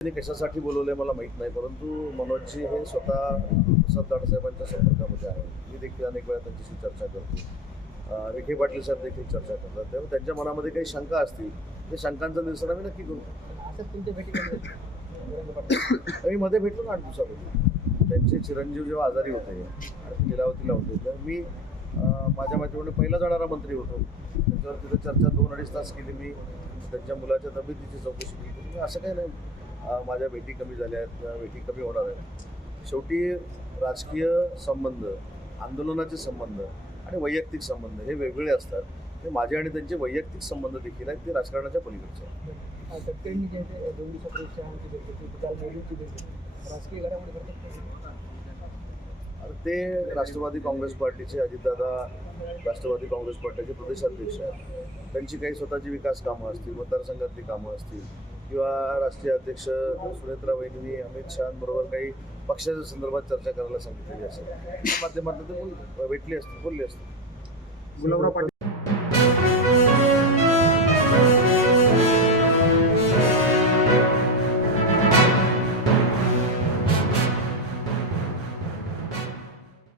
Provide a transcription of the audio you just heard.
त्यांनी कशासाठी बोलवलंय मला माहीत नाही, परंतु मनोजजी हे स्वतः प्रसाद लाडसाहेबांच्या संपर्कामध्ये आहे. मी देखील अनेक वेळा त्यांच्याशी चर्चा करतो. विखे पाटील साहेब देखील चर्चा करतात. तेव्हा त्यांच्या मनामध्ये काही शंका असतील ते शंकांचं निरसन आम्ही नक्की करू. असं तुमच्या भेटी आम्ही मध्ये भेटलो ना 8 दिवसापूर्वी. त्यांचे चिरंजीव जेव्हा आजारी होते आणि लीलावतीला होते तर मी माझ्या माहितीप्रमाणे पहिला जाणारा मंत्री होतो. त्यांच्यावर तिथं चर्चा 2-2.5 तास केली. मी त्यांच्या मुलाच्या तब्येतीची चौकशी केली. तुम्ही असं काही नाही माझ्या भेटी कमी झाल्या आहेत किंवा भेटी कमी होणार आहेत. शेवटी राजकीय संबंध, आंदोलनाचे संबंध आणि वैयक्तिक संबंध हे वेगवेगळे असतात. ते माझे आणि त्यांचे वैयक्तिक संबंध देखील आहेत, ते राजकारणाच्या पलीकडचे आहेत. तटकरेंनी जे 2 दिवसापूर्वी चव्हाणची भेट घेतली, काल मोदींची भेट घेतली, राजकीय घडामोडी करतात. आता ते राष्ट्रवादी काँग्रेस पार्टीचे अजितदादा राष्ट्रवादी काँग्रेस पार्टीचे प्रदेशाध्यक्ष आहेत. त्यांची काही स्वतःची विकास कामं असतील, मतदारसंघातली कामं असतील किंवा राष्ट्रीय अध्यक्ष सुनेत्रा वहिनी अमित शहांबरोबर काही पक्षाच्या संदर्भात चर्चा करायला सांगितलेली असेल, त्या माध्यमातून ते भेटले असतील, बोलले असतील. गुलाबराव पाटील